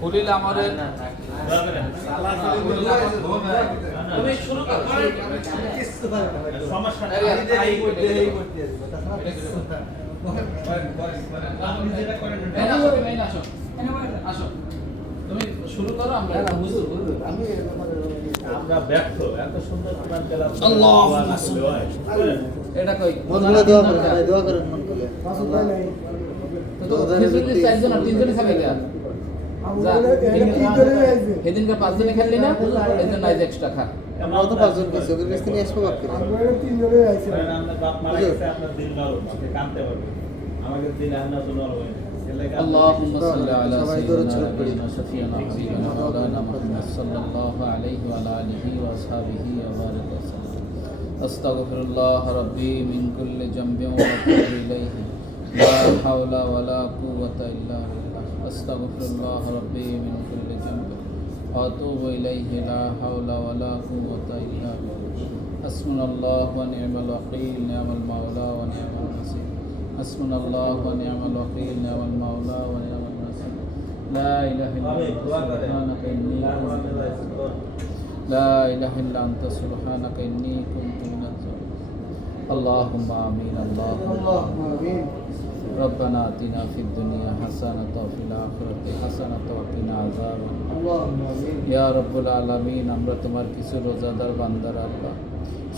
পুলিল আমাদের তুমি শুরু করো সমস্যা নেই আসো তুমি শুরু করো আমরা ব্যর্থ এত সুন্দর কোরআন তেলাওয়াত আল্লাহুম্মা সাল্লি এটা কই দোয়া করেন মন করে তো ফিজিক্যালি চারজন আর তিনজনই থাকে যা এদিনকে পাঁচজনে খেললি না এজন্য আজ এক্সট্রা খা আমরা তো পাঁচজন কিছু ওদের কাছ থেকে এসব বাকি আমরা তিনজনে আইছি আমরা বাপ মারা গেছে আপনার দিল নরম আপনি কাঁদতে পারবেন আমাদের দিল আমরা তো নরম হয়ে اللهم صل على سيدنا شفيعنا حبيبنا مولانا محمد صلى الله عليه وعلى اله واصحابه وبارك وسلم استغفر الله ربي من كل ذنب واتوب اليه لا حول ولا قوه الا بالله استغفر الله ربي من كل ذنب واتوب اليه لا حول ولا قوه الا بالله حسبنا الله ونعم الوكيل نعم المولى ونعم النصير حسبنا الله ونعم الوكيل نعم المولى ونعم النصير لا اله الا انت سبحانك اني لا اله الا انت سبحانك اني كنت من الظالمين اللهم امين اللهم امين ربنا آتنا في الدنيا حسنة وفي الآخرة حسنة وقنا عذاب اللهم آمين يا رب العالمين আমরা তোমার কিছু রোজাদার বান্দার আল্লাহ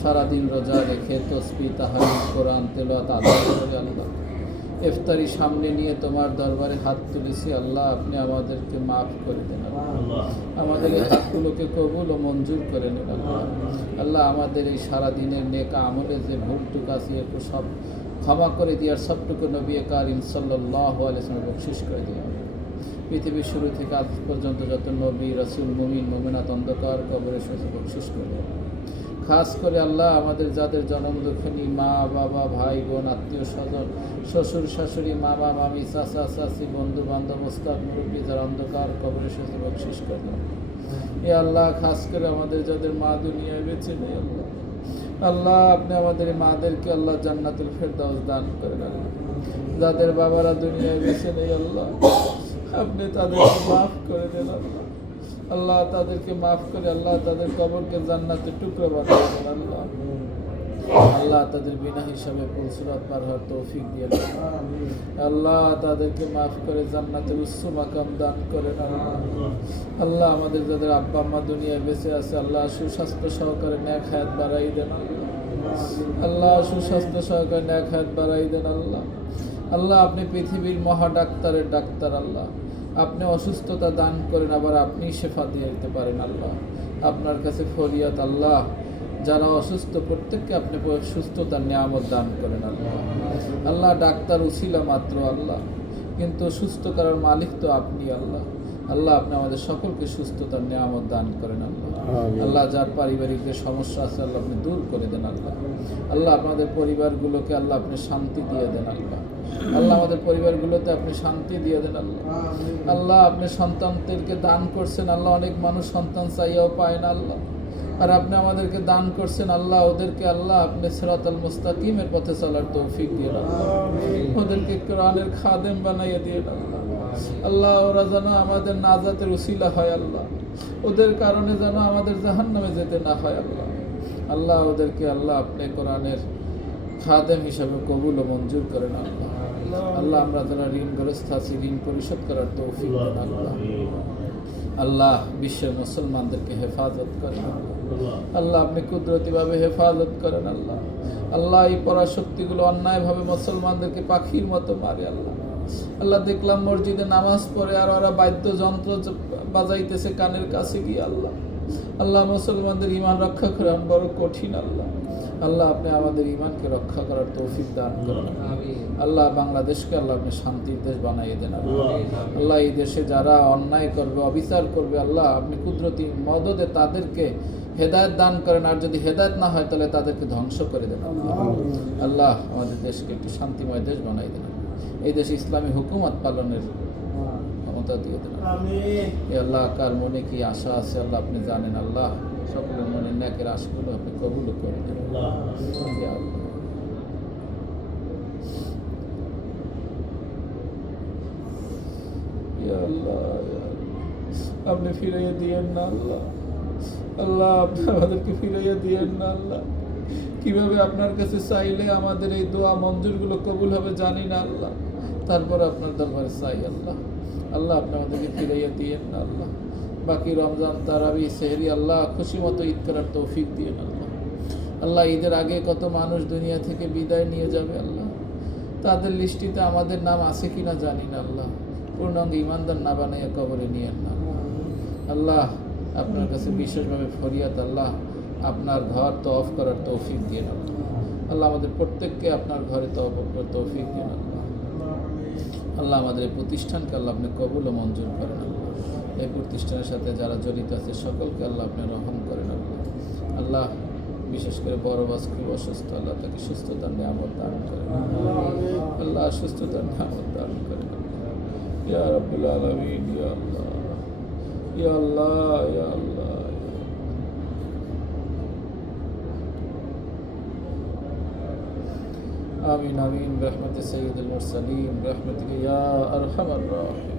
সারা দিন রোজা রেখে তাসবিহ তাহলিল কোরআন তেলাওয়াত আদায় করে আল্লাহ ইফতারি সামনে নিয়ে তোমার দরবারে হাত তুলেছি আল্লাহ আপনি আমাদেরকে মাফ করে দেন আল্লাহ আমাদের এই হাতগুলোকে কবুল ও মঞ্জুর করে নেন আল্লাহ আল্লাহ আমাদের এই সারা দিনের নেক আমলে যে ভুলটুক আছে একটু সব ক্ষমা করে দিয়ার সবটুকু নবী কারীম সাল্লাল্লাহু আলাইহি ওয়াসাল্লাম বকশিশ করে দিন পৃথিবীর শুরু থেকে আজ পর্যন্ত যত নবী রাসূল মুমিন মুমিনাত অন্ধকার কবরে শুয়ে বকশিশ করে খাস করে আল্লাহ আমাদের যাদের জনম দুঃখিনী মা বাবা ভাই বোন আত্মীয় স্বজন শ্বশুর শাশুড়ি মামা মামি চাচা চাচি বন্ধু বান্ধব ওস্তাদ মুরব্বী যারা অন্ধকার কবরে শুয়ে বকশিশ করে দেন এ আল্লাহ খাস করে আমাদের যাদের মা দুনিয়ায় বেঁচে নেই আল্লাহ আল্লাহ আপনি আমাদের মাদেরকে আল্লাহ জান্নাতুল ফেরদাউস দান করেন আল্লাহ যাদের বাবারা দুনিয়ায় বেঁচে নেই আল্লাহ আপনি তাদেরকে মাফ করে দেন আল্লাহ আল্লাহ তাদেরকে মাফ করে আল্লাহ তাদের কবরকে জান্নাতের টুকরো বানিয়ে দেন আল্লাহ আল্লাহ তাদের বিনা হিসাবে পুরসুরাত পার হওয়ার তৌফিক দিয়ে দেন আল্লাহ তাদেরকে মাফ করে জান্নাতের উচ্চ মাকাম দান করেন আল্লাহ আল্লাহ আমাদের যাদের আব্বা আম্মা দুনিয়ায় বেঁচে আছে আল্লাহ সুস্বাস্থ্য সহকারে নেক হায়াত বাড়াই দেন আল্লাহ সুস্বাস্থ্য সহকারে নেক হায়াত বাড়াই দেন আল্লাহ আল্লাহ আপনি পৃথিবীর মহা ডাক্তারের ডাক্তার আল্লাহ আপনি অসুস্থতা দান করেন আবার আপনি শেফা দিয়ে দিতে পারেন আল্লাহ আপনার কাছে ফরিয়াদ আল্লাহ যারা অসুস্থ প্রত্যেককে আপনি সুস্থতার নিয়ামত দান করেন আল্লাহ আল্লাহ ডাক্তার উসিলা মাত্র আল্লাহ কিন্তু সুস্থ করার মালিক তো আপনি আল্লাহ আল্লাহ আপনি আমাদের সকলকে সুস্থতার নিয়ামত দান করেন আল্লাহ আল্লাহ যার পারিবারিক যে সমস্যা আছে আল্লাহ আপনি দূর করে দেন আল্লাহ আল্লাহ আপনাদের পরিবারগুলোকে আল্লাহ আপনি শান্তি দিয়ে দেন আল্লাহ আল্লাহ আমাদের পরিবারগুলোতে আপনি শান্তি দিয়ে দেন আল্লাহ আল্লাহ আপনি সন্তানদেরকে দান করছেন আল্লাহ অনেক মানুষ সন্তান চাইয়াও পায় না আল্লাহ আর আপনি আমাদেরকে দান করছেন আল্লাহ ওদেরকে আল্লাহ আপনি সিরাতাল মুস্তাকিমের পথে চলার তৌফিক দিয়ে দেন ওদেরকে কোরআনের খাদেম বানাইয়ে দিয়ে দেন আল্লাহ ওরা যেন আমাদের নাজাতের উসিলা হয় আল্লাহ ওদের কারণে যেন আমাদের জাহান্নামে যেতে না হয় আল্লাহ আল্লাহ ওদেরকে আল্লাহ আপনি কোরআনের খাদেম হিসাবে কবুল ও মঞ্জুর করেন আল্লাহ আল্লাহ আমরা যারা ঋণগ্রস্ত আছি ঋণ পরিশোধ করার তৌফিক দেন আল্লাহ আল্লাহ বিশ্বের মুসলমানদেরকে হেফাজত করেন আল্লাহ আপনি কুদরতিভাবে হেফাজত করেন আল্লাহ আল্লাহ এই পরাশক্তিগুলো অন্যায়ভাবে মুসলমানদেরকে পাখির মতো মারে আল্লাহ আল্লাহ দেখলাম মসজিদে নামাজ পড়ে আর ওরা বাদ্যযন্ত্র বাজাইতেছে কানের কাছে গিয়ে আল্লাহ আল্লাহ মুসলমানদের ঈমান রক্ষা করেন বড় কঠিন আল্লাহ আল্লাহ আপনি আমাদের ঈমানকে রক্ষা করার তৌফিক দান করুন আল্লাহ বাংলাদেশকে আল্লাহ আপনি শান্তির দেশ বানিয়ে দেন আল্লাহ এই দেশে যারা অন্যায় করবে অবিচার করবে আল্লাহ আপনি কুদরতি মদদে তাদেরকে হেদায়েত দান করেন আর যদি হেদায়েত না হয় তাহলে তাদেরকে ধ্বংস করে দেন আল্লাহ আমাদের দেশকে একটি শান্তিময় দেশ বানিয়ে দেন এই দেশে ইসলামী হুকুমত পালনের ক্ষমতা দিয়ে দেন আল্লাহ কার মনে কি আশা আছে আল্লাহ আপনি জানেন আল্লাহ সকলের মনে নেকের আশাগুলো আপনি কবুল করে দেন আল্লাহ আল্লাহ আপনি ফিরাইয়া দিয়েন না আল্লাহ। আল্লাহ আপনি আমাদেরকে ফিরাইয়া দিয়েন না আল্লাহ। কিভাবে আপনার কাছে চাইলে আমাদের এই দোয়া মঞ্জুরগুলো কবুল হবে জানি না আল্লাহ, তারপর আপনার দরবারে চাই আল্লাহ। আল্লাহ আপনি আমাদেরকে ফিরাইয়া দিয়েন না আল্লাহ। বাকি রমজান তারাবি সেহরি আল্লাহ খুশি মতো ঈদ করার তৌফিক দিয়েন আল্লাহ। আল্লাহ ঈদের আগে কত মানুষ দুনিয়া থেকে বিদায় নিয়ে যাবে আল্লাহ, তাদের লিস্টিতে আমাদের নাম আছে কিনা জানি না আল্লাহ। পূর্ণাঙ্গ ইমানদার না বানাইয়া কবরে নিয়েন না আল্লাহ। আপনার কাছে বিশেষভাবে ফরিয়াদ আল্লাহ, আপনার ঘর তওয়াফ করার তৌফিক দিয়েন আল্লাহ। আল্লাহ আমাদের প্রত্যেককে আপনার ঘরে তওয়াফ করার তৌফিক দিয়েন আল্লাহ। আল্লাহ আমাদের এই প্রতিষ্ঠানকে আল্লাহ আপনি কবুল ও মঞ্জুর করেন আল্লাহ। এই প্রতিষ্ঠানের সাথে যারা জড়িত আছে সকলকে আল্লাহ আপনি রহম করেন আল্লাহ। আল্লাহ বিশেষ করে বড় বাস খুব অসুস্থ, আল্লাহ তাকে সুস্থতার নিয়ামত দান করেন আল্লাহ, সুস্থতার নিয়ামত দান করেন ইয়া রাব্বুল আলামিন। ইয়া আল্লাহ ইয়া আল্লাহ ইয়া আল্লাহ। آمين آمين برحمة سيد المرسلين برحمتك يا أرحم الراحمين।